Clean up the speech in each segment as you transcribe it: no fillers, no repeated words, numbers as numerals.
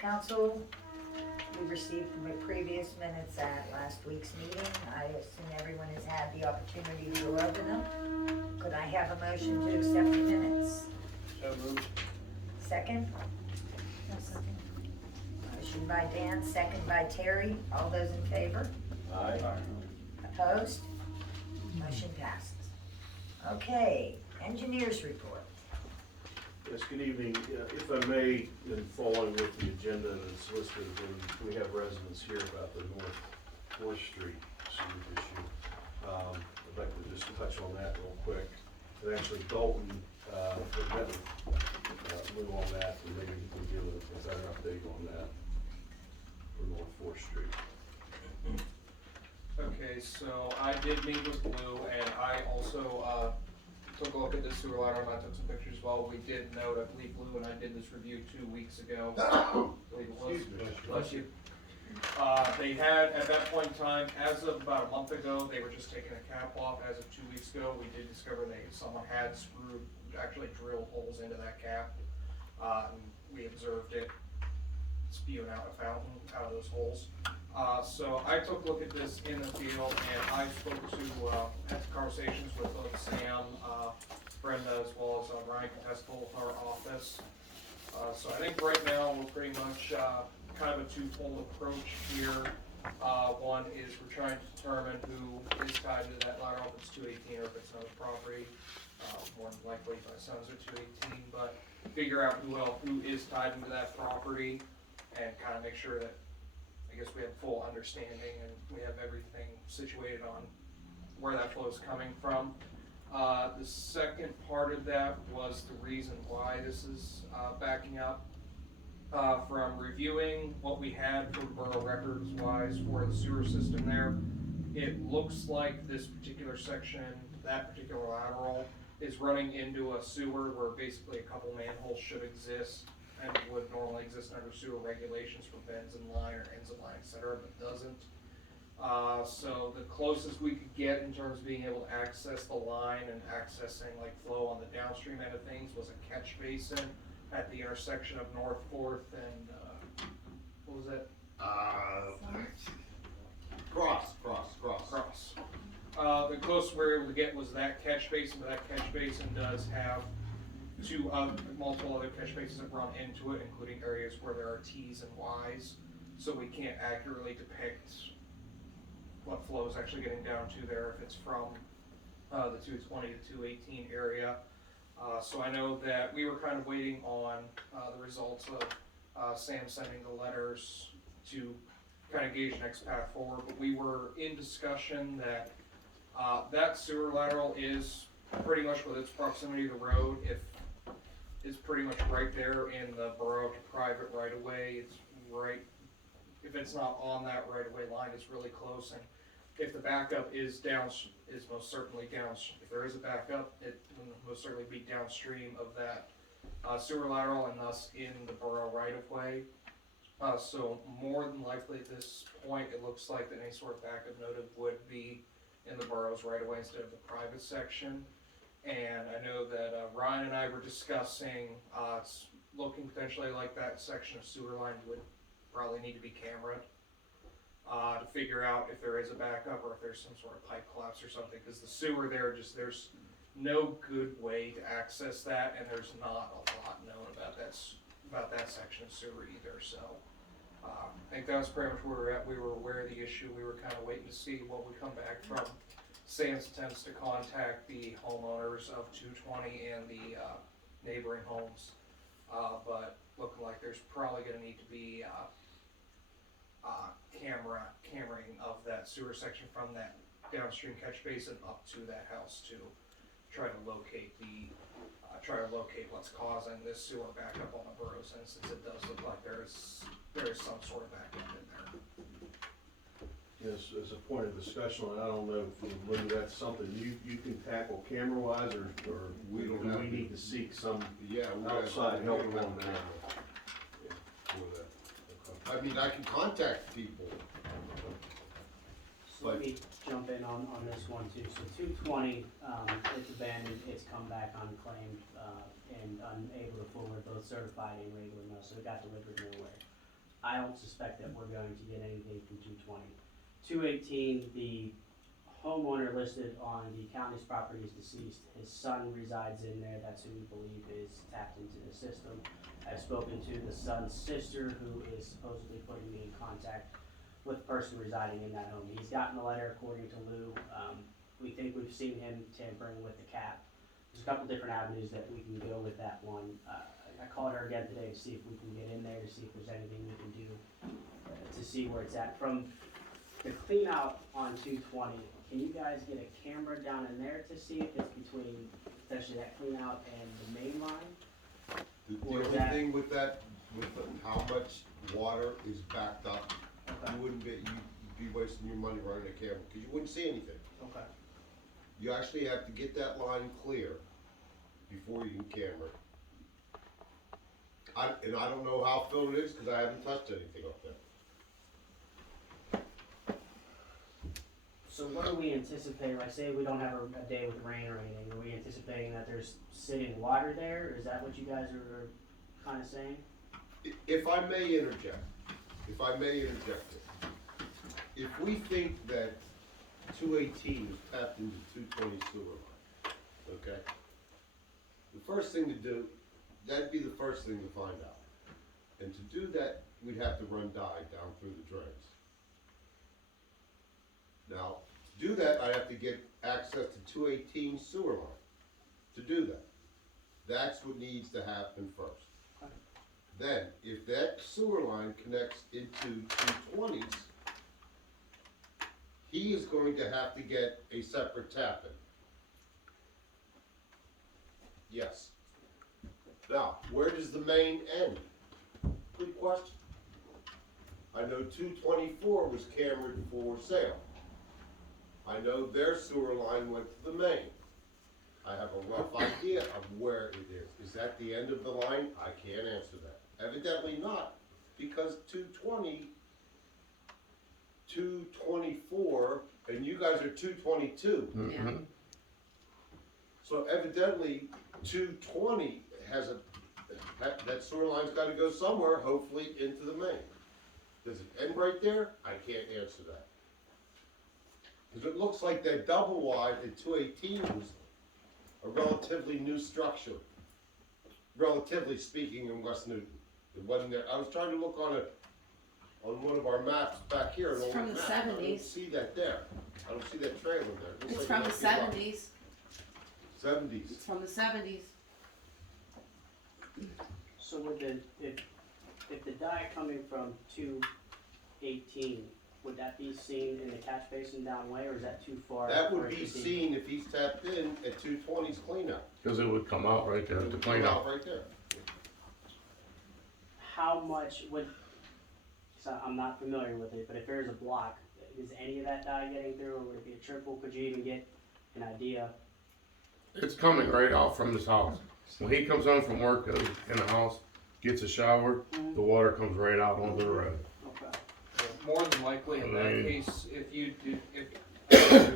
Council, we received the previous minutes at last week's meeting. I assume everyone has had the opportunity to go over them. Could I have a motion to accept the minutes? So moved. Second? Motion by Dan, second by Terry. All those in favor? Aye. Opposed? Motion passes. Okay, engineers report. Yes, good evening. If I may, in following with the agenda that's listed, we have residents here about the North 4th Street sewage issue. I'd like to just touch on that real quick. And actually, Dalton, had met with Lou on that, and maybe he can give a better update on that for North 4th Street. Okay, so I did meet with Blue, and I also took a look at the sewer line, and I took some pictures as well. We did note, I believe Blue and I did this review 2 weeks ago. I believe it was. Bless you. They had, at that point in time, as of about a month ago, they were just taking a cap off. As of 2 weeks ago, we did discover that someone had actually drilled holes into that cap. And we observed it spewing out a fountain out of those holes. So I took a look at this in the field, and I spoke to, had conversations with both Sam, Brenda, as well as Ryan Contestable with our office. So I think right now we're pretty much kind of a twofold approach here. One is we're trying to determine who is tied to that lateral, if it's 218 or if it's another property. More than likely, by the sounds of 218, but figure out who is tied into that property and kind of make sure that I guess we have full understanding and we have everything situated on where that flow is coming from. The second part of that was the reason why this is backing up. From reviewing what we had for borough records wise for the sewer system there, it looks like this particular section, that particular lateral, is running into a sewer where basically a couple manholes should exist and would normally exist under sewer regulations for beds in line or ends of line, etc., but doesn't. So the closest we could get in terms of being able to access the line and accessing like flow on the downstream end of things was a catch basin at the intersection of North 4th and, what was that? Cross. The closest we were able to get was that catch basin, but that catch basin does have multiple other catch basins that run into it, including areas where there are T's and Y's, so we can't accurately depict what flow is actually getting down to there if it's from the 220 to 218 area. So I know that we were kind of waiting on the results of Sam sending the letters to kind of gauge next path forward, but we were in discussion that that sewer lateral is pretty much with its proximity to the road. It's pretty much right there in the borough to private right of way. It's right, if it's not on that right of way line, it's really close. And if the backup is most certainly downstream. If there is a backup, it will most certainly be downstream of that sewer lateral and thus in the borough right of way. So more than likely at this point, it looks like that any sort of backup noted would be in the borough's right of way instead of the private section. And I know that Ryan and I were discussing, it's looking potentially like that section of sewer line would probably need to be cameraed to figure out if there is a backup or if there's some sort of pipe collapse or something. Because the sewer there, there's no good way to access that, and there's not a lot known about that section of sewer either. So I think that's pretty much where we're at. We were aware of the issue. We were kind of waiting to see what would come back from Sam's attempts to contact the homeowners of 220 and the neighboring homes, but looking like there's probably going to need to be cammering of that sewer section from that downstream catch basin up to that house to try to locate what's causing this sewer backup on the borough's end, since it does look like there is some sort of backup in there. Yes, as a point of discussion, I don't know if Lou, that's something you can tackle camera-wise, or do we need to seek some outside help on that? I mean, I can contact people. So let me jump in on this one too. So 220, it's abandoned, it's come back unclaimed and unable to forward both certified and regular mail, so it got delivered nowhere. I don't suspect that we're going to get anything from 220. 218, the homeowner listed on the county's property is deceased. His son resides in there. That's who we believe is tapped into the system. I've spoken to the son's sister, who is supposedly putting me in contact with the person residing in that home. He's gotten a letter, according to Lou. We think we've seen him tampering with the cap. There's a couple different avenues that we can go with that one. I called her again today to see if we can get in there, to see if there's anything we can do to see where it's at. From the clean out on 220, can you guys get a camera down in there to see if it's between potentially that clean out and the main line? The Or is only that- thing with that, how much water is backed up, Okay. you wouldn't be, you'd be wasting your money running a camera, because you wouldn't see anything. Okay. You actually have to get that line clear before you can camera it. And I don't know how filled it is, because I haven't touched anything up there. So what do we anticipate, like say we don't have a day with rain or anything, are we anticipating that there's sitting water there? Is that what you guys are kind of saying? If I may interject, if we think that 218 is tapped into 220 sewer line, okay? The first thing to do, that'd be the first thing to find out. And to do that, we'd have to run dye down through the drains. Now, to do that, I'd have to get access to 218 sewer line. To do that, that's what needs to happen first. Then, if that sewer line connects into 220s, he is going to have to get a separate tap in. Yes. Now, where does the main end? Good question. I know 224 was cambered for sale. I know their sewer line went to the main. I have a rough idea of where it is. Is that the end of the line? I can't answer that. Evidently not, because 220, 224, and you guys are 222. Yeah. So evidently, 220 has that sewer line's gotta go somewhere, hopefully into the main. Does it end right there? I can't answer that. Cause it looks like that double wide at 218 was a relatively new structure. Relatively speaking in West Newton. It wasn't there, I was trying to look on one of our maps back here, an It's old from the map. I don't 70s. see that there. I don't see that trailer there. Looks It's like from it the might be 70s. 70s. It's from the 70s. So with if the dye coming from 218, would that be seen in the catch basin downway, or is that too far? That for would it be to see? seen if he's tapped in at 220's cleanup. Because it would come out right there It at the would come cleanup. out right there. How much would, so I'm not familiar with it, but if there's a block, is any of that dye getting through, or would it be a trickle? Could you even get an idea? It's coming right out from his house. When he comes home from work, goes in the house, gets a shower, the water comes right out onto the road. Okay. More than likely, in that Right. case, if we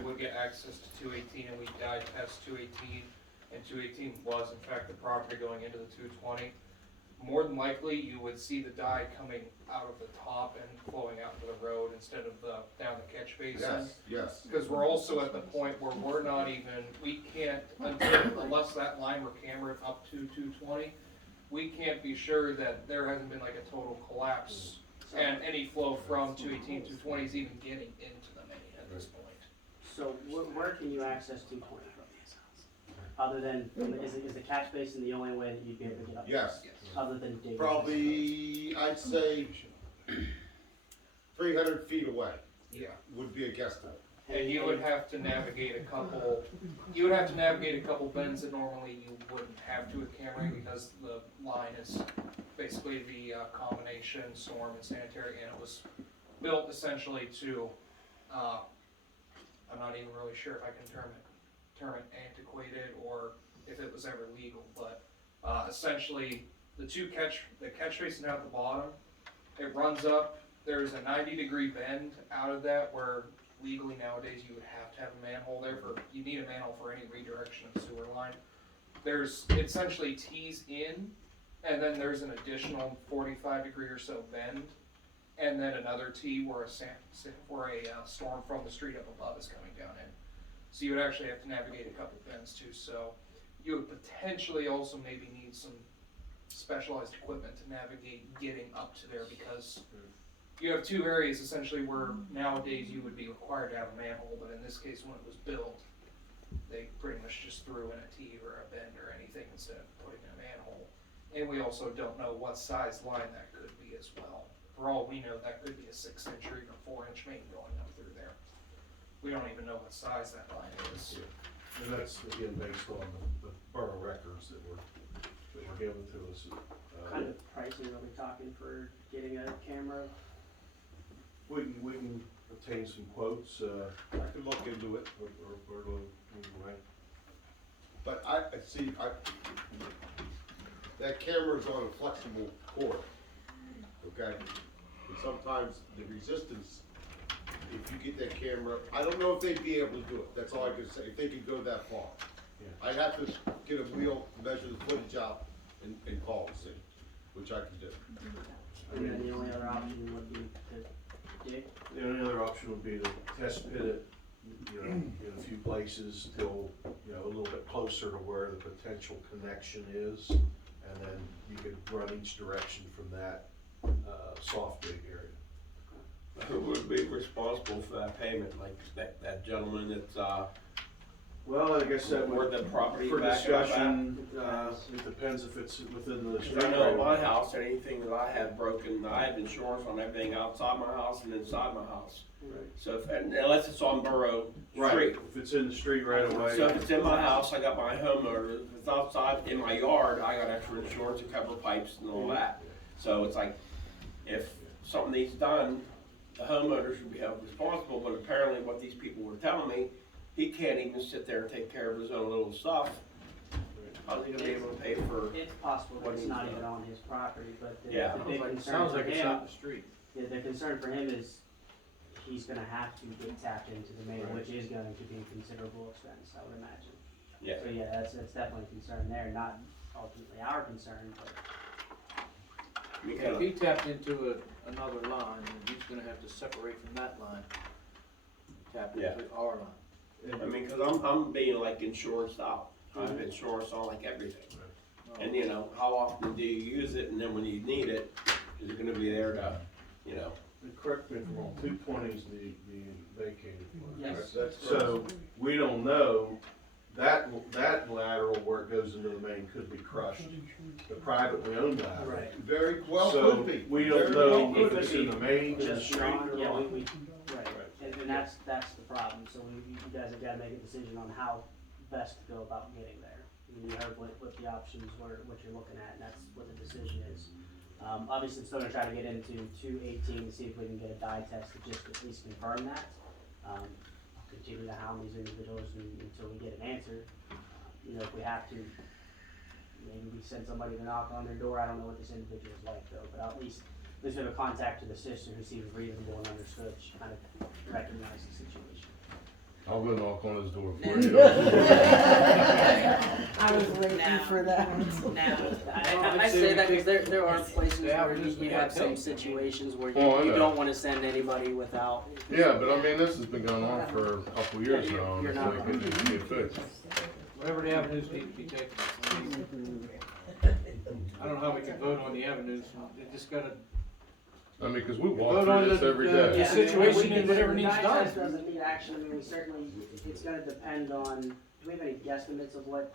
would get access to 218 and we died past 218, and 218 was in fact the property going into the 220, more than likely you would see the dye coming out of the top and flowing out into the road instead of down the catch basin. Yes, yes. Because we're also at the point where we're not even, we can't, unless that line were cambered up to 220, we can't be sure that there hasn't been like a total collapse So, and any flow from 218, 220 is even getting into the main at this point. so where can you access 220 from? Other than, is the catch basin the only way that you'd be able to get up? Yes. Other than digging? Probably, I'd say 300 feet away Yeah. would be a guesstimate. And you would have to navigate a couple bends that normally you wouldn't have to with camera because the line is basically the combination storm and sanitary, and it was built essentially to, I'm not even really sure if I can term it antiquated or if it was ever legal, but essentially the catch basin out at the bottom, it runs up, there's a 90-degree bend out of that where legally nowadays you would have to have a manhole there you need a manhole for any redirection of sewer line. There's essentially tees in, and then there's an additional 45-degree or so bend and then another T where where a storm from the street up above is coming down in. So you would actually have to navigate a couple bends too. So you would potentially also maybe need some specialized equipment to navigate getting up to there, because you have two areas essentially where nowadays you would be required to have a manhole, but in this case when it was built, they pretty much just threw in a T or a bend or anything instead of putting in a manhole. And we also don't know what size line that could be as well. For all we know, that could be a 6-inch or even 4-inch main going up through there. We don't even know what size that line is. And that's, again, based on the borough records that were given to us. What kind of pricing are we talking for getting a camera? We can obtain some quotes, I could look into it, or anyway. But that camera's on a flexible cord, okay? And sometimes the resistance, if you get that camera, I don't know if they'd be able to do it, that's all I can say, if they could go that far. Yeah. I'd have to get a wheel, measure the footage out, and call and see, which I can do. And then the only other option would be to dig? The only other option would be to test pit it, in a few places till, a little bit closer to where the potential connection is. And then you could run each direction from that, soft dig area. Who would be responsible for that payment, like that gentleman that's, Well, I guess that worth would, the property for back? discussion, it depends if it's within the. Cause I know at my house, anything that I had broken, I have insurance on everything outside my house and inside my house. Right. So unless it's on Borough Right, Street. if it's in the street right away. So if it's in my house, I got my homeowner, if it's outside in my yard, I got extra insurance to cover pipes and all that. So it's like, if something needs done, the homeowner should be held responsible, but apparently what these people were telling me, he can't even sit there and take care of his own little stuff. How's he gonna be able to pay for? It's possible that What it's he's not done. even on his property, but the Yeah. big concern Sounds for like it's him, out the street. yeah, the concern for him is he's gonna have to get tapped into the main, Right. which is going to be a considerable expense, I would imagine. Yeah. So yeah, that's definitely a concern there, not ultimately our concern, but If he tapped into another line, then he's gonna have to separate from that line, tap Yeah. into our line. I mean, cause I'm being like insurance out. I have insurance on like everything. And how often do you use it, and then when you need it, is it gonna be there to, And correct me if I'm wrong, 220 is the vacated one. yes. That's So, we don't know, that lateral where it goes into the main could be crushed, the privately owned lateral. Right. very well So, could be. we don't Very know well if could it's be. in the main, in the Just street, beyond, or yeah, on. right, and that's the problem, so you guys have gotta make a decision on how best to go about getting there. I mean, you heard what the options were, what you're looking at, and that's what the decision is. Obviously, still gonna try to get into 218 to see if we can get a dye test to just at least confirm that. Continue to hound these individuals until we get an answer. If we have to, maybe we send somebody to knock on their door. I don't know what this individual is like though, but at least we have a contact to the sister who seems reasonable and understood. She kind of recognized the situation. I'll go knock on his door for No. you. I was waiting No. for that. I say that because there are places Yeah, where we just you gotta have tell some them. situations where Oh, I you know. don't want to send anybody without. Yeah, but I mean, this has been going on for a couple of years Yeah, now, and you're it's not like, it needs to get fixed. Whatever the avenues need to be taken. I don't know how we can vote on the avenues, they just gotta, I mean, cause we Vote walk on through this the- every the- day. the situation and whatever needs The done. test doesn't need action. I mean, we certainly, it's gonna depend on, do we have any guesstimates of what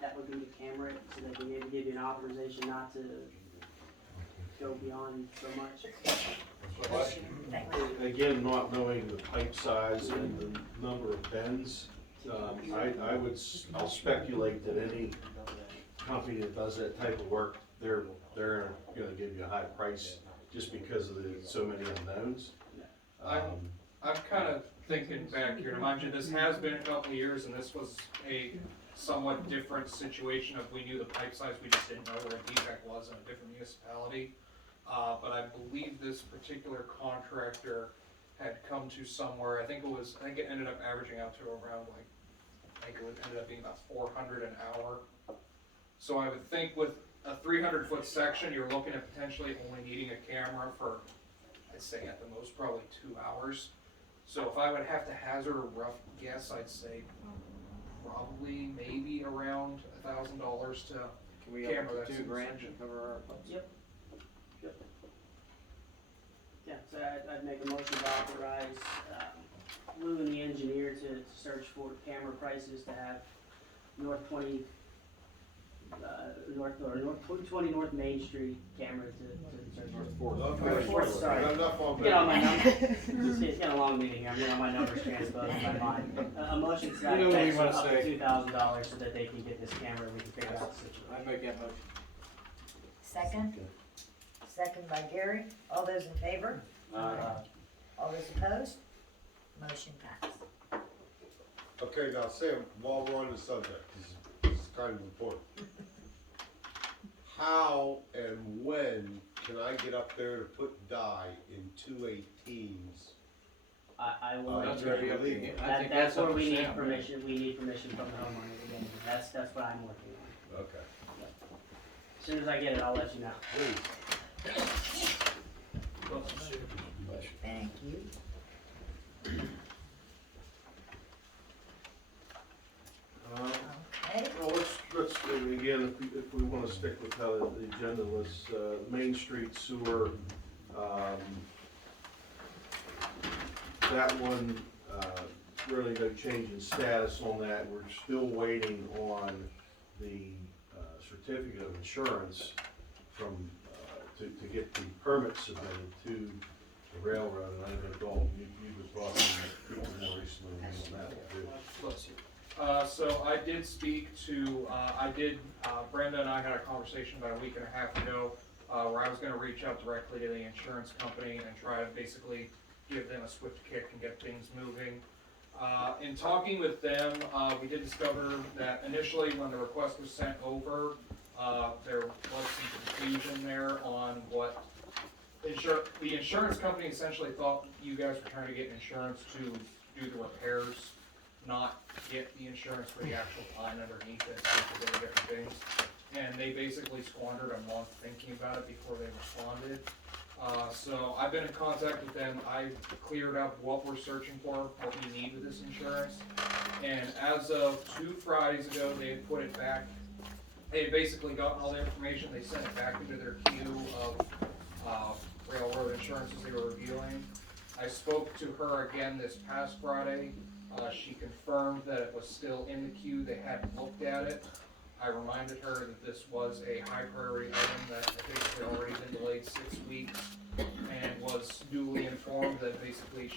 that would be to camera it, so that we maybe give you an authorization not to go beyond so much? Again, not knowing the pipe size and the number of bends, I'll speculate that any company that does that type of work, they're gonna give you a high price just because of so many unknowns. I'm kind of thinking back here, mind you, this has been a couple of years, and this was a somewhat different situation of we knew the pipe size, we just didn't know where a defect was in a different municipality. But I believe this particular contractor had come to somewhere, I think it ended up averaging out to around ended up being about 400 an hour. So I would think with a 300-foot section, you're looking at potentially only needing a camera for I'd say at the most probably 2 hours. So if I would have to hazard a rough guess, I'd say probably maybe around $1,000 to Can we Camera, up that's to 2 in grand to section. cover our butts? Yep. Yeah, so I'd make a motion to authorize, Lou and the engineer to search for camera prices to have North 20, North 20 North Main Street camera to search for. Okay. Fourth, sorry. Enough on Get on that. my numbers. It's getting a long meeting here. I'm getting all my numbers transposed in my mind. A motion to that You know what you effect, wanna up to say. $2,000 so that they can get this camera and we can figure out the situation. I make that motion. Second? Second by Gary. All those in favor? All those opposed? Motion passed. Okay, now Sam, while we're on the subject, this is kind of important. How and when can I get up there to put dye in 218s? I will. That's gonna be up to you. I think That's where up to we need Sam, right? permission, we need permission from the homeowner again. That's what I'm working on. Okay. As soon as I get it, I'll let you know. Please. Thank you. Okay, Well, let's, again, if we wanna stick with how the agenda was, Main Street sewer, that one, really no change in status on that. We're still waiting on the, certificate of insurance from, to get the permit submitted to the railroad. And I know Dalton, you was talking to people more recently on that too. Bless you. So I did speak to, Brenda and I had a conversation about a week and a half ago, where I was gonna reach out directly to the insurance company and try to basically give them a swift kick and get things moving. In talking with them, we did discover that initially when the request was sent over, there was some confusion there on what the insurance company essentially thought you guys were trying to get insurance to do the repairs, not get the insurance for the actual line underneath it, so they did different things. And they basically squandered a month thinking about it before they responded. So I've been in contact with them. I've cleared up what we're searching for, what we need with this insurance. And as of 2 Fridays ago, they had put it back. They had basically gotten all the information. They sent it back into their queue of railroad insurances they were reviewing. I spoke to her again this past Friday. She confirmed that it was still in the queue. They hadn't looked at it. I reminded her that this was a high priority item that had basically already been delayed 6 weeks, and was duly informed that basically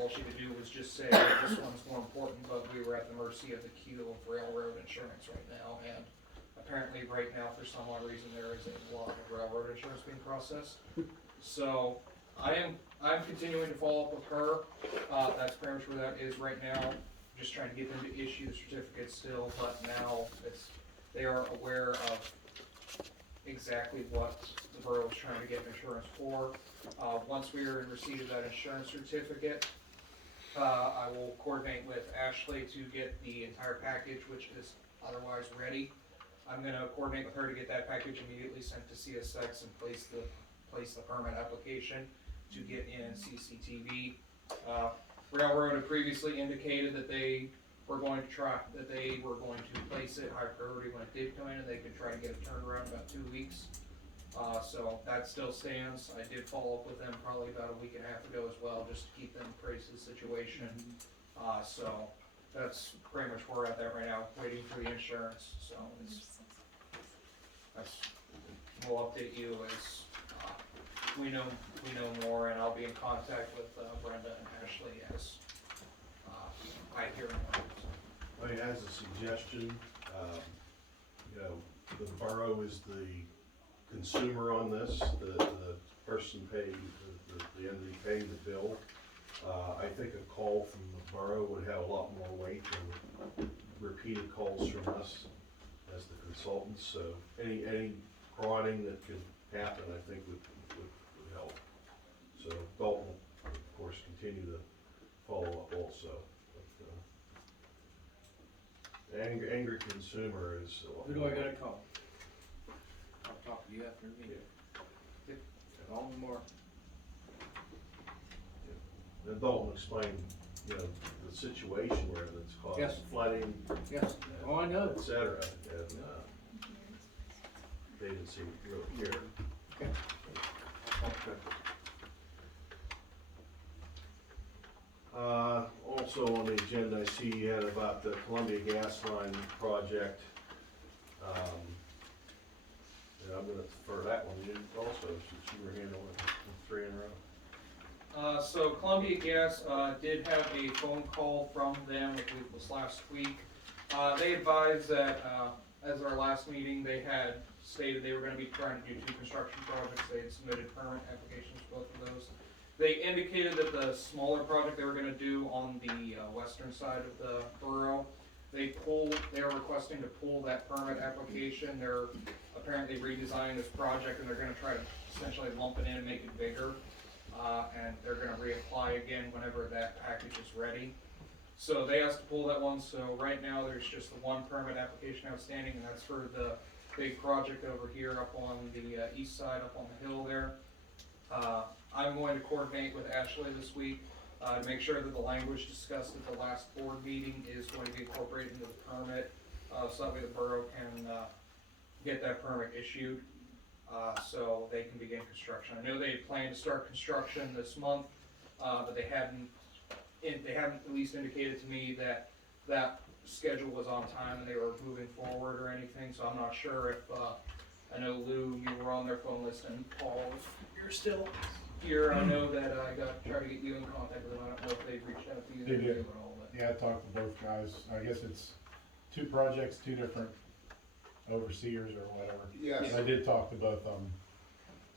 all she could do was just say, this one's more important, but we were at the mercy of the queue of railroad insurance right now, and apparently right now, for some odd reason, there is a lot of railroad insurance being processed. So I'm continuing to follow up with her. That's pretty much where that is right now. Just trying to get them to issue the certificate still, but now they are aware of exactly what the borough is trying to get insurance for. Once we are in receipt of that insurance certificate, I will coordinate with Ashley to get the entire package, which is otherwise ready. I'm gonna coordinate with her to get that package immediately sent to CSX and place the permit application to get in CCTV. Railroad had previously indicated that they were going to place it high priority when it did come in, and they could try to get it turned around in about 2 weeks. So that still stands. I did follow up with them probably about a week and a half ago as well, just to keep them appraised of the situation. So that's pretty much where we're at that right now, waiting for the insurance, so we'll update you as, we know more, and I'll be in contact with Brenda and Ashley as I hear more. I mean, as a suggestion, the borough is the consumer on this, the person paying, the entity paying the bill. I think a call from the borough would have a lot more weight than repeated calls from us as the consultants, so any prodding that could happen, I think would help. So Dalton will, of course, continue to follow up also. But, angry consumer is. Who do I gotta call? I'll talk to you after the meeting. Call them more. and Dalton explained, you know, the situation where it's caused Yes. flooding, Yes, oh, I know. et cetera, and, they didn't seem to really care. Okay. Okay. Also on the agenda, I see you had about the Columbia Gas Line project. And I'm gonna defer that one, you also, since you were handling it 3 in a row. So Columbia Gas, did have a phone call from them, I believe it was last week. They advised that, as our last meeting, they had stated they were gonna be trying to do 2 construction projects. They had submitted permit applications for both of those. They indicated that the smaller project they were gonna do on the, western side of the borough, they are requesting to pull that permit application. They're apparently redesigning this project and they're gonna try to essentially lump it in and make it bigger. And they're gonna reapply again whenever that package is ready. So they asked to pull that one, so right now there's just the 1 permit application outstanding, and that's for the big project over here up on the east side, up on the hill there. I'm going to coordinate with Ashley this week, to make sure that the language discussed at the last board meeting is going to be incorporated into the permit, so that way the borough can, get that permit issued. So they can begin construction. I know they had planned to start construction this month, but they hadn't at least indicated to me that that schedule was on time and they were moving forward or anything, so I'm not sure if, I know Lou, you were on their phone list, and Paul, if you're still here, I know that I tried to get you in contact with them. I don't know if they've reached out to you They did. at all, but. Yeah, I talked to both guys. I guess it's 2 projects, 2 different overseers or whatever. Yes. I did talk to both of them.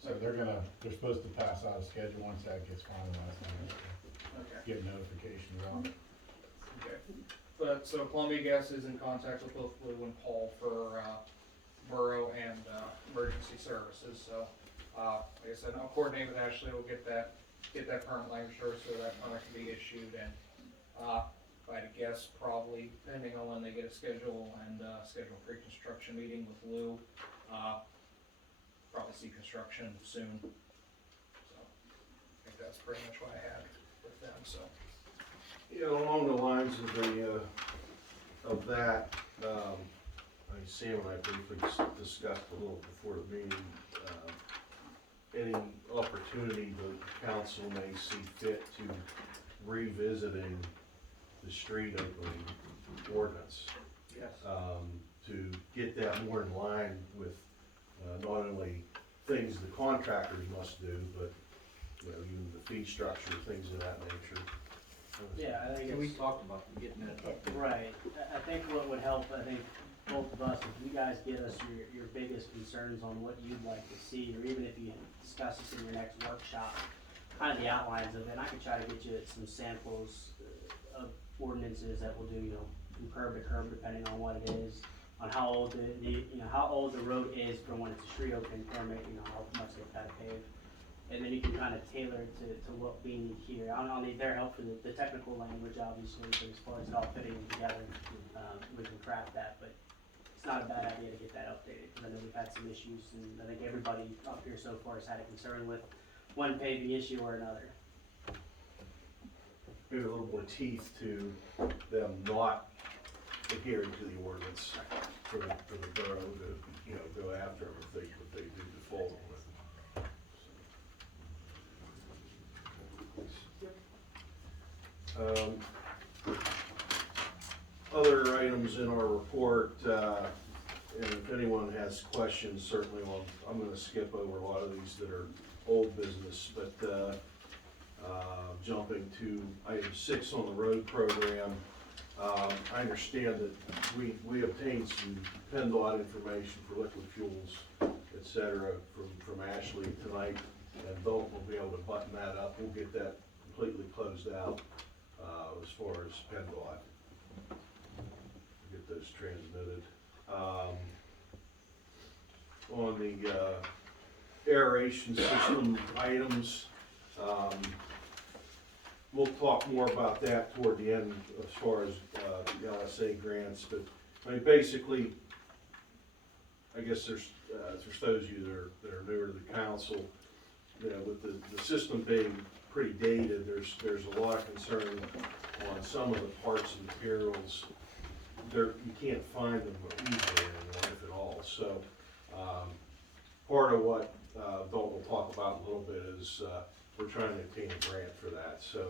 So they're supposed to pass out a schedule once that gets finalized. Okay. Get notifications out. Okay, but, so Columbia Gas is in contact with both Lou and Paul for, Borough and, emergency services, so, like I said, I'll coordinate with Ashley, we'll get that permit language first, so that permit can be issued, and, if I had to guess, probably, depending on when they get a schedule and, schedule a pre-construction meeting with Lou, probably see construction soon, so, I think that's pretty much what I had with them, so. You know, along the lines of that, Sam and I briefly discussed a little before the meeting, any opportunity the council may see fit to revisiting the street opening ordinance. Yes. To get that more in line with, not only things the contractors must do, but, you know, even the fee structure, things of that nature. Yeah, I think Yeah, we it's, talked about getting that up. right, I think what would help, I think both of us, if you guys give us your biggest concerns on what you'd like to see, or even if you discuss this in your next workshop, kind of the outlines of it, and I could try to get you some samples of ordinances that will do, you know, from curb to curb, depending on what it is, on how old how old the road is from when it's a street opening permit, you know, how much they've had paved. And then you can kind of tailor it to what we need here. I'll need their help for the technical language, obviously, but as far as it all fitting together, we can craft that, but it's not a bad idea to get that updated, because I know we've had some issues, and I think everybody up here so far has had a concern with one paving issue or another. Maybe a little more teeth to them not adhering to the ordinance for the borough to, you know, go after them if they do default on it. Other items in our report, and if anyone has questions, certainly I'm gonna skip over a lot of these that are old business, but, jumping to item 6 on the road program, I understand that we obtained some PennDOT information for liquid fuels, et cetera, from Ashley tonight, and Dalton will be able to button that up. We'll get that completely closed out, as far as PennDOT. Get those transmitted. On the, aeration system items, we'll talk more about that toward the end as far as, the LSA grants, but, I mean, basically, I guess there's those of you that are newer to the council, you know, with the system being pretty dated. There's a lot of concern on some of the parts and materials. You can't find them easily anymore, if at all. So, part of what Dalton will talk about in a little bit is we're trying to obtain a grant for that. So,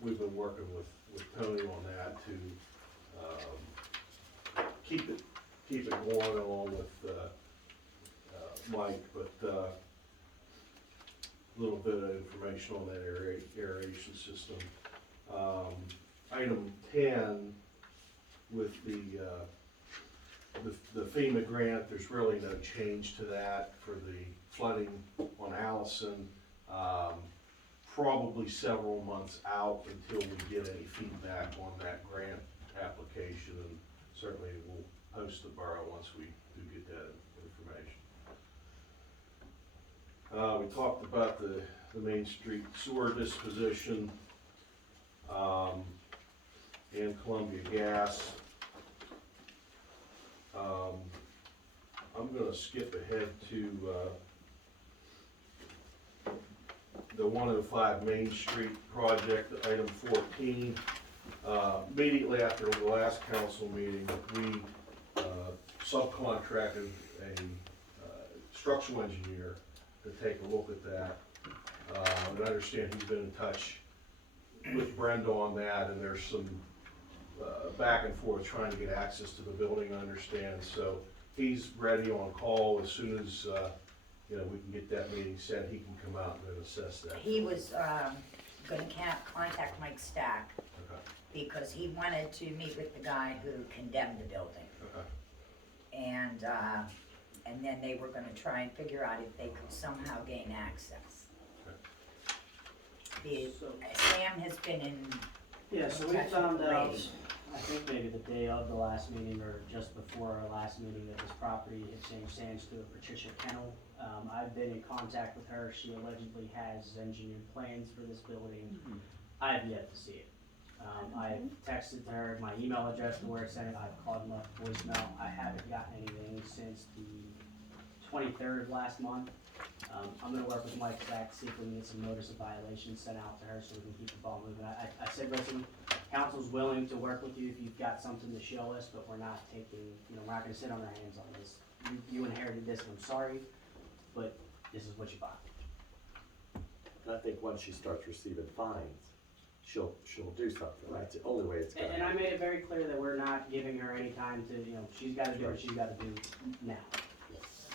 we've been working with Tony on that to keep it going along with Mike, but a little bit of information on that aeration system. Item 10, with the FEMA grant, there's really no change to that for the flooding on Allison. Probably several months out until we get any feedback on that grant application, and certainly we'll post the borough once we do get that information. We talked about the Main Street sewer disposition, and Columbia Gas. I'm gonna skip ahead to, the 105 Main Street project, item 14. Immediately after the last council meeting, we subcontracted a structural engineer to take a look at that. And I understand he's been in touch with Brenda on that, and there's some back and forth trying to get access to the building, I understand. So he's ready on call as soon as we can get that meeting set. He can come out and assess that. He was gonna contact Mike Stack Okay. because he wanted to meet with the guy who condemned the building. Okay. And then they were gonna try and figure out if they could somehow gain access. Sam has been in Yeah, so we touch with found the out, lady. I think maybe the day of the last meeting or just before our last meeting, that this property had changed hands to a Patricia Kennel. I've been in contact with her. She allegedly has engineered plans for this building. I have yet to see it. I've texted her my email address to where it's sent. I've called and left voicemail. I haven't gotten anything since the 23rd of last month. I'm gonna work with Mike Stack to see if we can get some notice of violation sent out to her so we can keep the ball moving. I said, listen, council's willing to work with you if you've got something to show us, but we're not taking, we're not gonna sit on our hands on this. You inherited this, and I'm sorry, but this is what you bought. And I think once she starts receiving fines, she'll do something. That's the only way it's gonna And I happen. made it very clear that we're not giving her any time to, she's gotta do what she's gotta do now.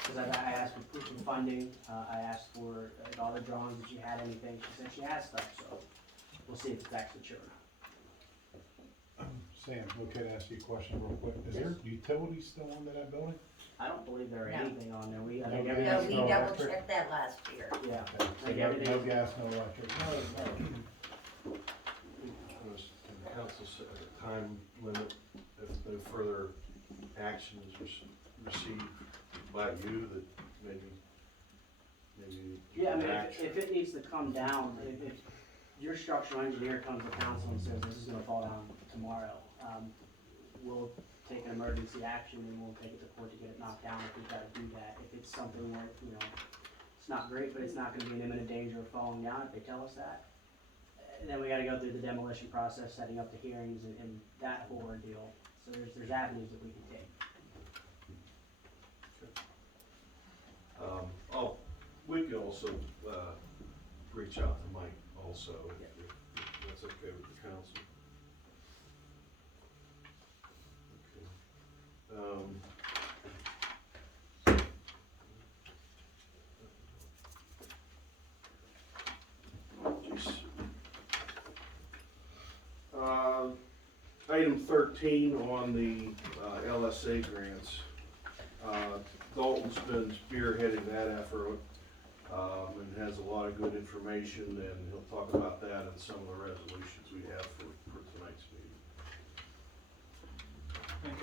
Because I asked for proof of funding, I asked for dollar drawings, if she had anything, she said she has stuff, so we'll see if it's actually true or not. Sam, okay to ask you a question real quick? Is there utilities still under that building? I don't believe there are No. anything on there, I No think gas, everything, No, we no double electric? checked that last year. yeah. Okay, so Like no everything- gas, no electric? Can the council set a time limit if no further action is received by you that maybe? Yeah, I mean, action? if it needs to come down, if your structural engineer comes to council and says this is gonna fall down tomorrow, we'll take an emergency action and we'll take it to court to get it knocked down if we've gotta do that. If it's something where, it's not great, but it's not gonna be in imminent danger of falling down, if they tell us that, then we gotta go through the demolition process, setting up the hearings and that whole ordeal. So there's avenues that we can take. We can also, reach out to Mike also, if that's okay with the council. Item 13 on the LSA grants. Dalton's been spearheading that effort and has a lot of good information, and he'll talk about that in some of the resolutions we have for tonight's meeting.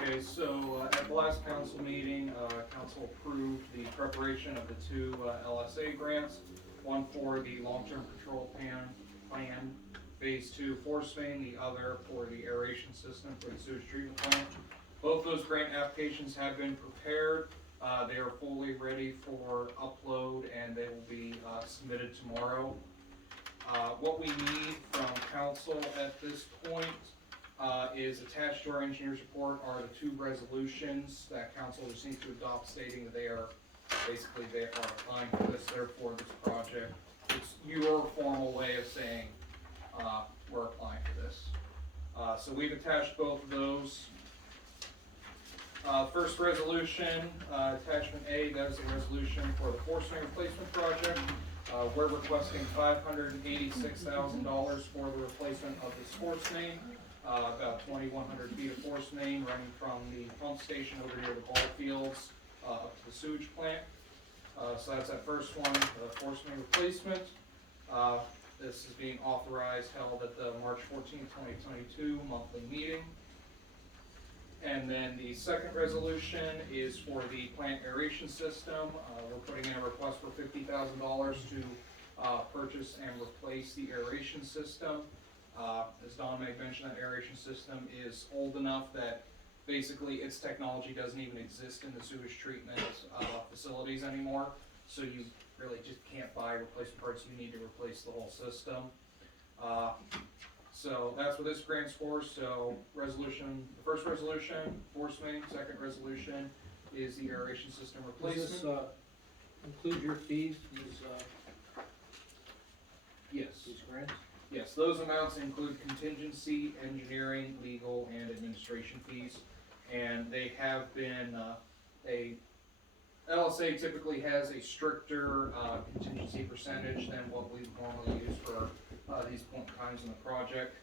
Okay, so at the last council meeting, council approved the preparation of the two LSA grants. One for the long-term control plan, phase 2 force main, the other for the aeration system for the sewage treatment plant. Both those grant applications have been prepared. They are fully ready for upload and they will be submitted tomorrow. What we need from council at this point is attached to our engineer's report are the 2 resolutions that council just needs to adopt stating that they are applying for this, therefore this project. It's your formal way of saying, we're applying for this. So we've attached both of those. First resolution, attachment A, that is a resolution for the force main replacement project. We're requesting $586,000 for the replacement of this force main. About 2,100 feet of force main running from the pump station over near the ball fields up to the sewage plant. So that's that first one, the force main replacement. This is being authorized, held at the March 14, 2022 monthly meeting. And then the second resolution is for the plant aeration system. We're putting in a request for $50,000 to purchase and replace the aeration system. As Don may mention, that aeration system is old enough that basically its technology doesn't even exist in the sewage treatment facilities anymore. So you really just can't buy replacement parts, you need to replace the whole system. So that's what this grant's for. So resolution, the first resolution, force main, second resolution is the aeration system replacement. Does this, include your fees, Yes. these grants? Yes, those amounts include contingency, engineering, legal, and administration fees. And they have been, LSA typically has a stricter contingency percentage than what we normally use for these point times in the project.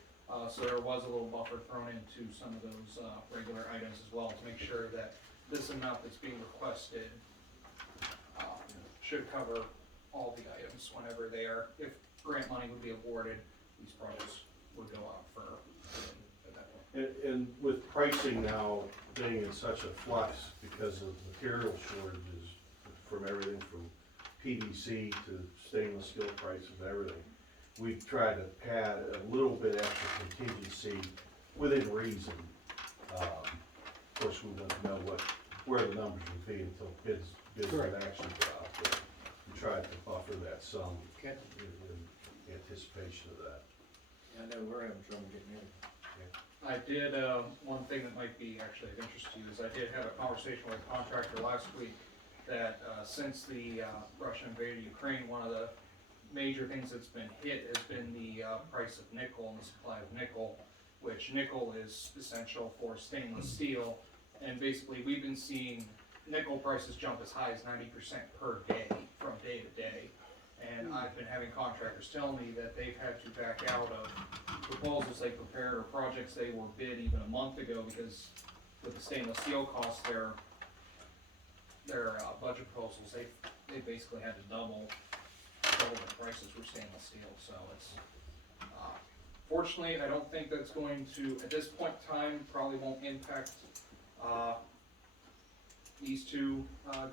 So there was a little buffer thrown into some of those regular items as well to make sure that this amount that's being requested should cover all the items whenever they are, if grant money would be awarded, these projects would go out for at that point. And with pricing now being in such a flux because of material shortages from everything from PVC to stainless steel prices and everything, we've tried to pad a little bit extra contingency within reason. Of course, we don't know where the numbers would be until bids would actually go out there. We tried to buffer that some Okay. in anticipation of that. Yeah, I know we're having trouble getting in. I did, one thing that might be actually of interest to you is I did have a conversation with a contractor last week that since the Russia invaded Ukraine, one of the major things that's been hit has been the price of nickel and the supply of nickel, which nickel is essential for stainless steel. And basically we've been seeing nickel prices jump as high as 90% per day from day to day. And I've been having contractors tell me that they've had to back out of proposals they prepared or projects they were bid even a month ago because with the stainless steel costs, their budget proposals, they basically had to double the prices for stainless steel. So it's, fortunately, I don't think that's going to, at this point in time, probably won't impact these 2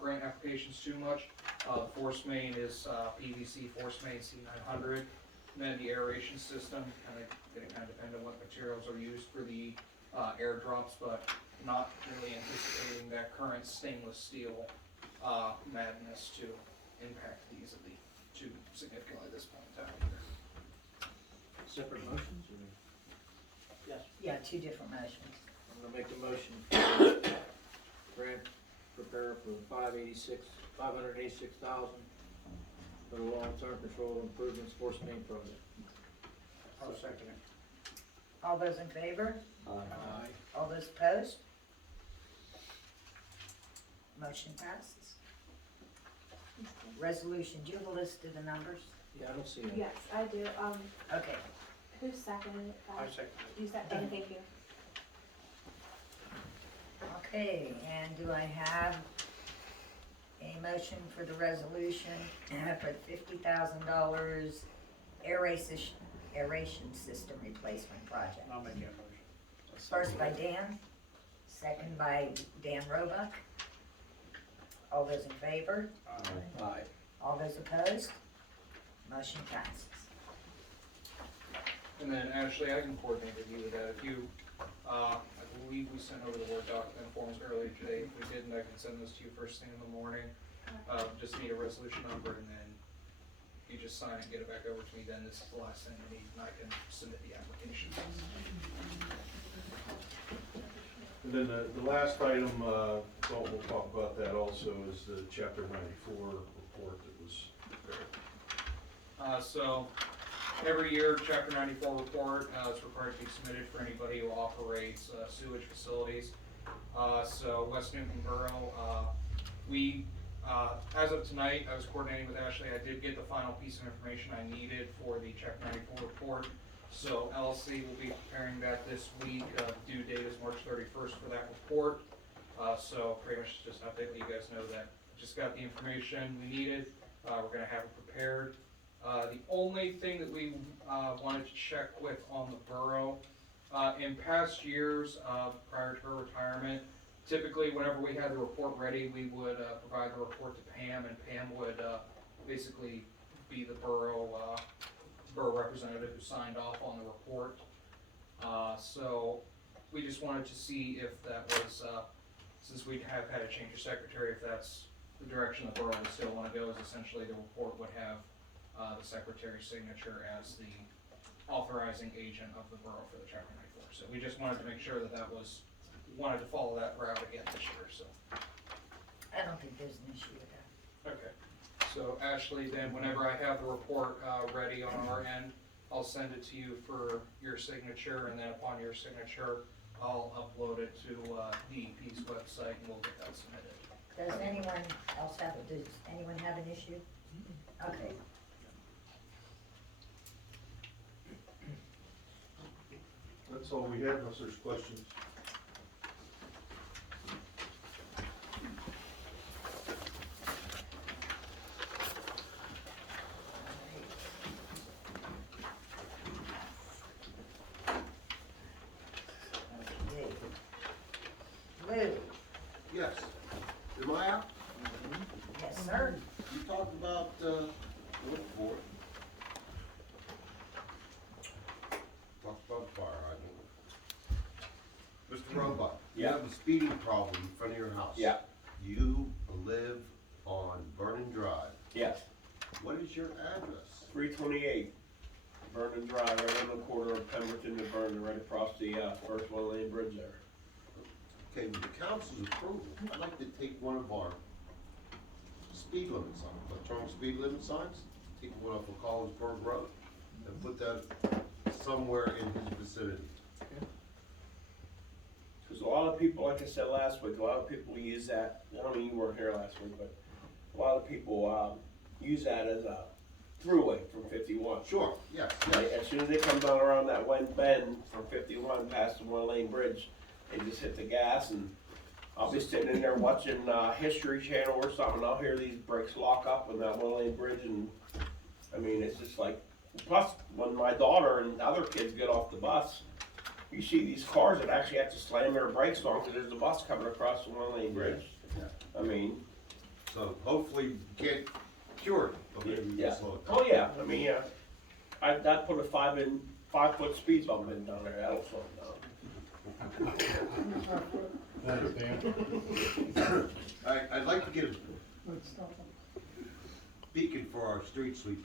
grant applications too much. The force main is PVC force main C900. And then the aeration system, kind of depend on what materials are used for the airdrops, but not really anticipating that current stainless steel madness to impact these at the too significantly at this point in time either. Separate motions, or? Yes. Yeah, 2 different motions. I'm gonna make the motion. Grant prepare for $586,000 for the long-term control improvements force main project. I'll second it. All those in favor? Aye. All those opposed? Motion passes. Resolution, do you have a list of the numbers? Yeah, I don't see it. Yes, I do. Okay, Who seconded it? I second it. You seconded, thank you. okay, and do I have a motion for the resolution for the $50,000 aeration system replacement project? I'll make that motion. First by Dan, second by Dan Roebuck. All those in favor? Aye. All those opposed? Motion passes. And then Ashley, I can coordinate with you with that. If you, I believe we sent over the Word document forms earlier today. If we didn't, I can send those to you first thing in the morning. Just need a resolution number and then you just sign it and get it back over to me, then this is the last thing I need, and I can submit the application. And then the last item, well, we'll talk about that also, is the chapter 94 report that was prepared. So, every year, Chapter 94 report is required to be submitted for anybody who operates sewage facilities. So, West Newton Borough, as of tonight, I was coordinating with Ashley. I did get the final piece of information I needed for the Chapter 94 report. So LC will be preparing that this week. Due date is March 31st for that report. So pretty much just an update, let you guys know that just got the information we needed. We're gonna have it prepared. The only thing that we wanted to check with on the borough, in past years, prior to her retirement, typically whenever we had the report ready, we would provide the report to Pam, and Pam would basically be the borough representative who signed off on the report. So we just wanted to see if that was, since we have had a change of secretary, if that's the direction the borough would still want to go, is essentially the report would have the secretary's signature as the authorizing agent of the borough for the Chapter 94. So we just wanted to make sure that wanted to follow that route again this year, so. I don't think there's an issue with that. Okay. So Ashley, then whenever I have the report ready on our end, I'll send it to you for your signature, and then upon your signature, I'll upload it to DEP's website, and we'll get that submitted. Does anyone else does anyone have an issue? Okay. That's all we have, unless there's questions. Lou? Yes. Am I out? Yes, sir. You talked about, look for it. Talked about fire hydrant. Mr. Robot, you Yeah. have a speeding problem in front of your house. Yeah. You live on Vernon Drive. Yes, What is your address? 328 Vernon Drive, right on the corner of Pemberton and Vernon, right across the first one-lane bridge there. Okay, with the council's approval, I'd like to take one of our speed limit signs, electronic speed limit signs, take one off of Collinsburg Road, and put that somewhere in his vicinity. Because a lot of people, like I said last week, a lot of people use that, I mean, you weren't here last week, but a lot of people use that as a throughway from 51. Sure, yes, Like, yes. as soon as they come down around that one bend from 51 past the one-lane bridge, they just hit the gas, and I'll be sitting in there watching History Channel or something, and I'll hear these brakes lock up on that one-lane bridge, and I mean, it's just like, plus, when my daughter and other kids get off the bus, you see these cars that actually have to slam their brakes on because there's a bus coming across the one-lane bridge. Yeah. I mean, So hopefully get cured, but maybe we yeah. can slow it down. Oh, yeah, I mean, yeah. I'd put a 5-foot speed bump in down there, that'll slow it down. Thanks, Dan. I'd like to get a beacon for our street sweeping.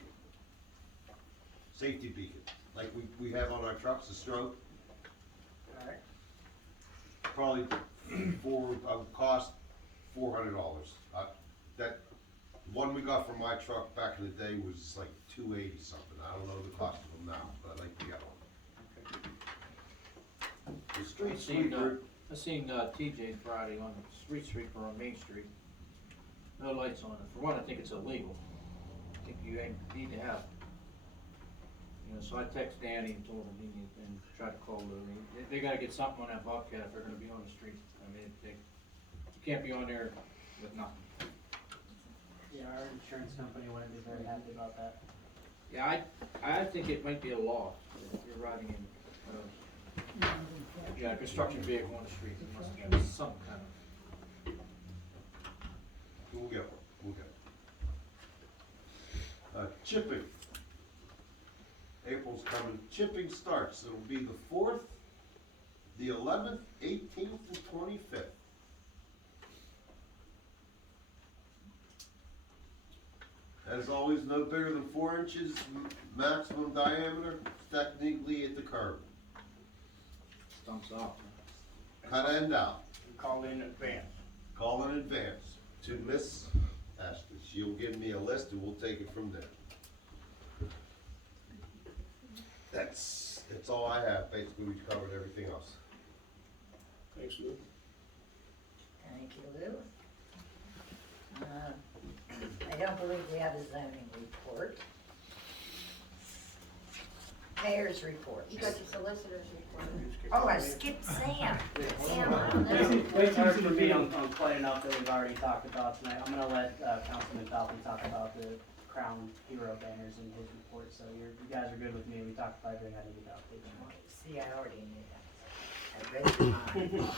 Safety beacon, like we have on our trucks, a strobe. Alright. Probably cost $400. That one we got from my truck back in the day was like $280 something. I don't know the cost of them now, but I'd like to get one. The street sweeper, I seen TJ Friday on the street sweeper on Main Street. No lights on it. For one, I think it's illegal. I think you need to have. You know, so I text Danny and told him he needed, and tried to call Lou. They gotta get something on that Bobcat if they're gonna be on the street. I mean, you can't be on there with nothing. Yeah, our insurance company wouldn't be very happy about that. Yeah, I think it might be a law if you're riding in, a construction vehicle on the street. It must have some kind of. we'll get one, chipping. April's coming, chipping starts, it'll be the 4th, the 11th, 18th, and 25th. As always, no bigger than 4 inches maximum diameter, technically at the curb. Stumps off. Cut end out. Call in advance. Call in advance to Miss Estes. She'll give me a list and we'll take it from there. That's all I have. Basically, we've covered everything else. Thanks, Lou. Thank you, Lou. I don't believe we have a zoning report. Mayor's report. You got your solicitor's report. Oh, I skipped Sam. Sam, I don't Way know. too, way too hard for me on quite enough that we've already talked about tonight. I'm gonna let Councilman Falcon talk about the Crown Hero banners in his report, so you guys are good with me. We talked about everything I needed to update you on. See, I already knew that. I read your mind.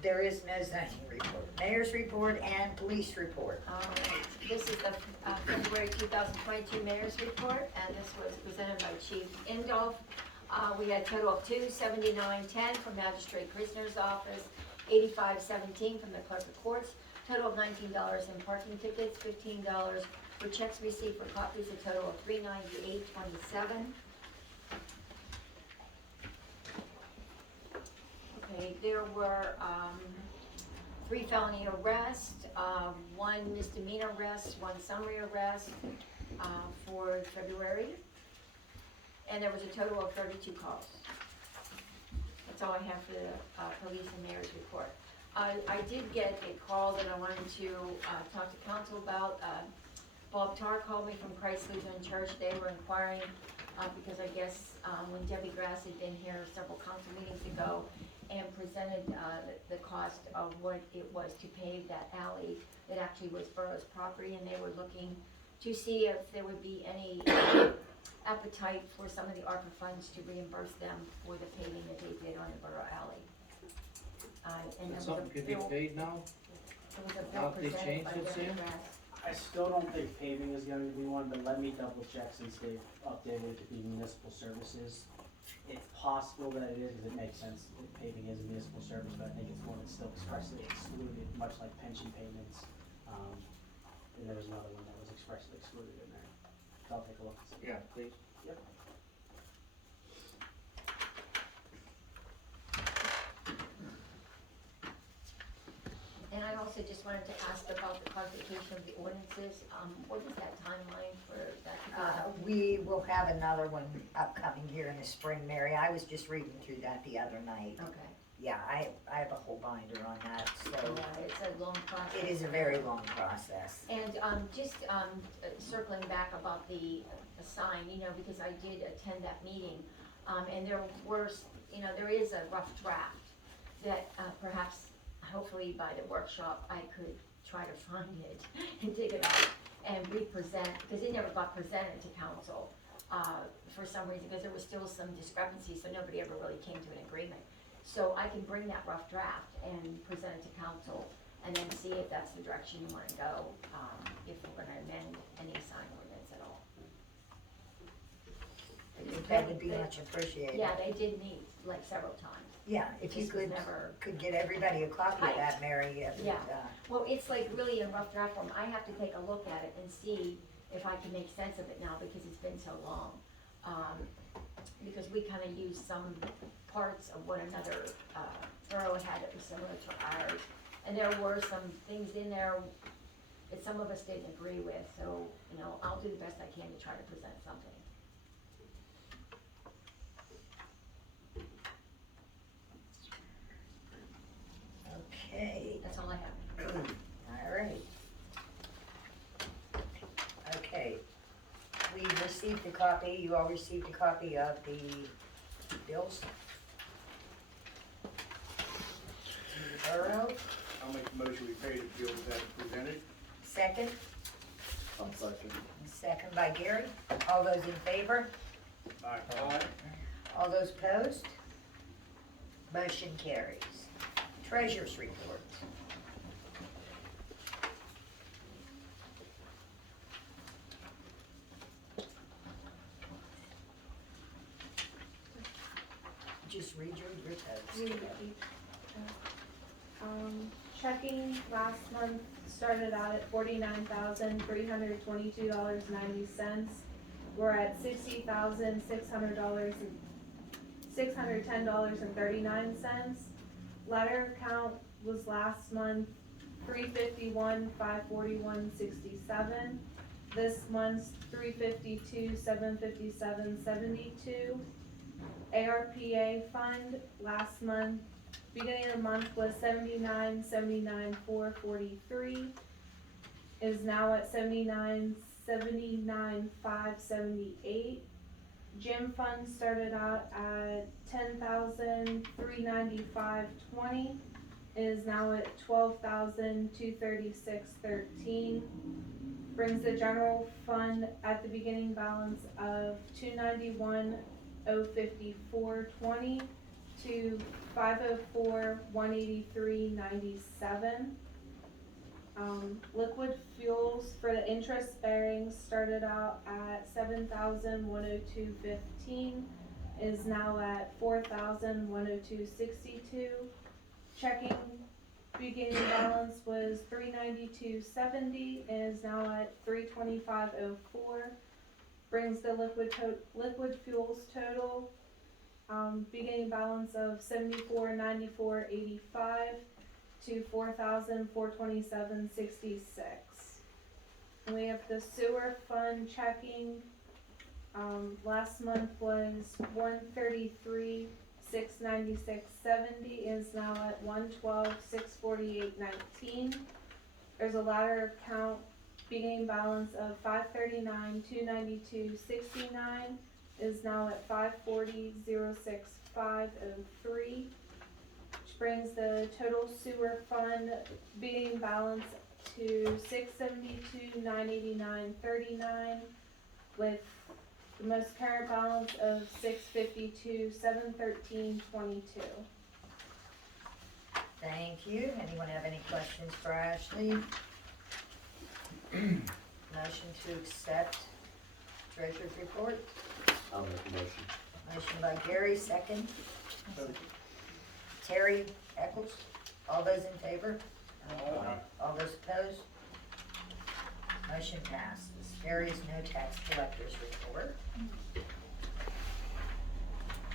There is no zoning report. Mayor's report and police report. This is the February 2022 Mayor's Report, and this was presented by Chief Indolph. We had a total of $279.10 from Magistrate Prisoner's Office, $85.17 from the Clerk of Courts, total of $19 in parking tickets, $15 for checks received for copies, a total of $398.27. Okay, there were 3 felony arrests, 1 misdemeanor arrest, 1 summary arrest for February. And there was a total of 32 calls. That's all I have for the police and mayor's report. I did get a call that I wanted to talk to council about. Bob Tarr called me from Christ Lutheran Church. They were inquiring because I guess when Debbie Grass had been here several council meetings ago and presented the cost of what it was to pave that alley that actually was Borough's property, and they were looking to see if there would be any appetite for some of the ARPA funds to reimburse them for the paving that they did on the Borough alley. And there was a Something can be bill, paid now? there was a bill How they presented changed by it, Debbie Sam? Grass. I still don't think paving is going to be one, but let me double check since they've updated the municipal services. It's possible that it is, because it makes sense, that paving is a municipal service, but I think it's one that's still expressly excluded, much like pension payments. And there was another one that was expressly excluded in there. So I'll take a look. and see. Yeah, please. Yep. And I also just wanted to ask about the codification of the ordinances. What is that timeline for that? We will have another one upcoming here in the spring, Mary. I was just reading through that the other night. Okay. Yeah, I have a whole binder on that, so Yeah, it's a long process. it is a very long process. And just circling back about the sign, because I did attend that meeting, and there were, there is a rough draft that perhaps, hopefully by the workshop, I could try to find it and dig it up and re-present, because it never got presented to council for some reason, because there was still some discrepancies, so nobody ever really came to an agreement. So I can bring that rough draft and present it to council, and then see if that's the direction you wanna go, if we're gonna amend any sign ordinance at all. That would be much appreciated. Yeah, they did meet like several times. Yeah, if you This was could, never could get everybody a copy of that, typed. Mary, it would, Yeah. Well, it's like really in rough draft form. I have to take a look at it and see if I can make sense of it now, because it's been so long. Because we kinda used some parts of what another, borough had that was similar to ours. And there were some things in there that some of us didn't agree with, so, I'll do the best I can to try to present something. okay, That's all I have. all right. Okay, we received a copy, you all received a copy of the bills. To the Borough, I'll make the motion we pay the bills as presented. second, I'll second. second by Gary, all those in favor? Aye. All those opposed? Motion carries. Treasurer's report. Just read your notes. Checking last month started out at $49,322.90. We're at $60,610.39. Letter count was last month 351, 541, 67. This month's 352, 757, 72. ARPA fund last month, beginning of the month was 79, 79, 443. Is now at 79, 79, 578. Gym fund started out at 10,395.20. Is now at 12,236.13. Brings the general fund at the beginning balance of 291,054.20 to 504,183.97. Liquid fuels for the interest bearing started out at 7,102.15, is now at 4,102.62. Checking beginning balance was 392.70, is now at 325.04. Brings the liquid fuels total, beginning balance of 74.94.85 to 4,427.66. And we have the sewer fund checking, last month was 133,696.70, is now at 112,648.19. There's a ladder account beginning balance of 539,292.69, is now at 540,065.03. Which brings the total sewer fund beginning balance to 672,989.39, with the most current balance of 652,713.22. Thank you. Anyone have any questions for Ashley? Motion to accept treasurer's report. I'll make a motion. Motion by Gary, second. Terry Eccles, all those in favor? All those opposed? Motion passes. There is no tax collector's report.